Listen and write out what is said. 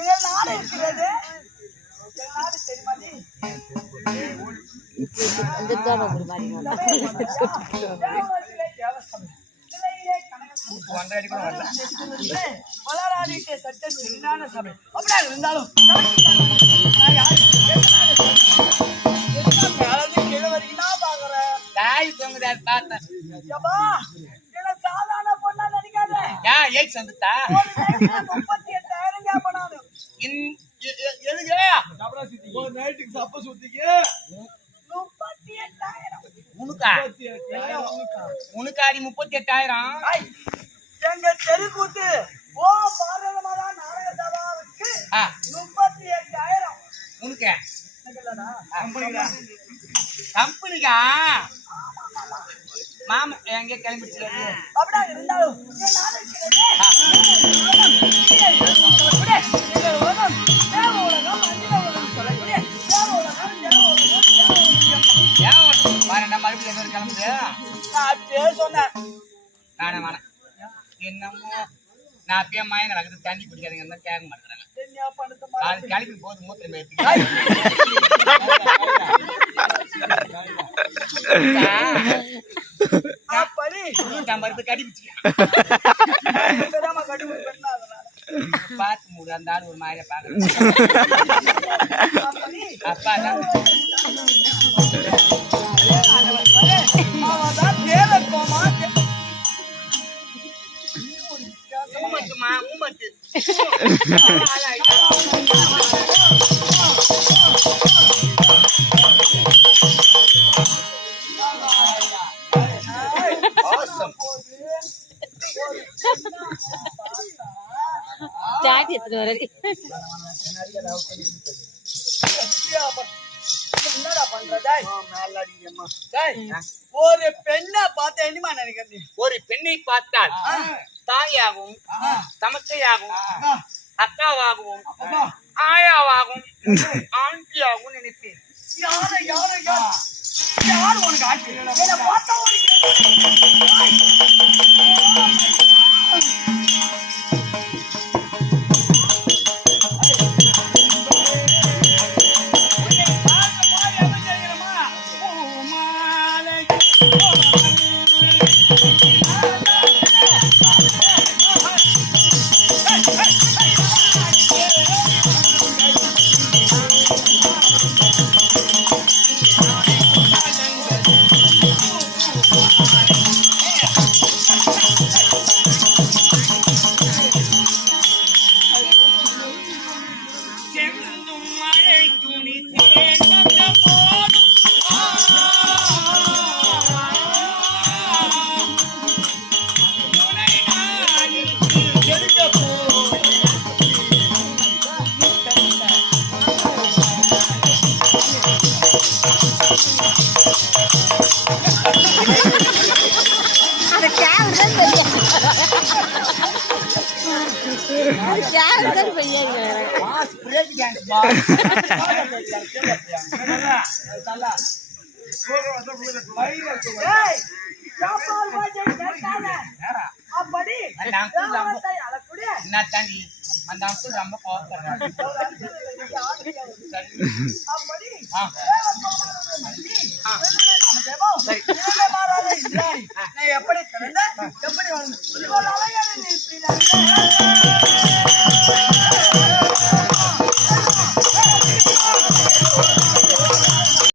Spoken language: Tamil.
எங்கள் நாடு இருக்கிறது. எங்கள் நாடு தெரியுமா நீ? வளராடிட்டே சட்ட சரியான சபை அப்படியா இருந்தாலும் கீழே வரைக்கும் பாக்குறேன். சாதாரண பொண்ணா நினைக்காத. 38,000 கேப்பனானு நைட்டுக்கு சப்ப சுத்திக்கு 38,000. உனக்காடி 38,000 எங்க தெருக்கூத்து ஓ பாரதமாதா நாடக சபாவுக்கு 38,000 உனக்கு கம்பெனிக்கா மாமா எங்க கிளம்பிட்டு அப்படியா இருந்தாலும் மறுபடியும் கிளம்புது சொன்னேன். என்னமோ நான் அப்பயே மாய நடக்குது தண்ணி குடிக்காதீங்க கேட்க மாட்டேங்கிறாங்க. அது கிளம்பி போது மூத்திரம் மருந்து கடிப்பிச்சு பார்த்து மூடு அந்த ஆள் ஒரு மாதிரியா பாக்க அப்பா மூமட்டு என்னடா பண்றதா? ஒரு பெண்ணை பார்த்த என்னமா நினைக்கிறது? ஒரு பெண்ணை பார்த்தால் தாயாகவும் தமக்கையாகவும் அக்காவாகவும் ஆயாவாகவும் ஆண்டியாகவும் நினைப்பேன். யாரு உனக்கு ஆட்சி பார்த்தா அந்த அங்கிள் ரொம்ப கோவப்படுறாரு. எப்படி எப்படி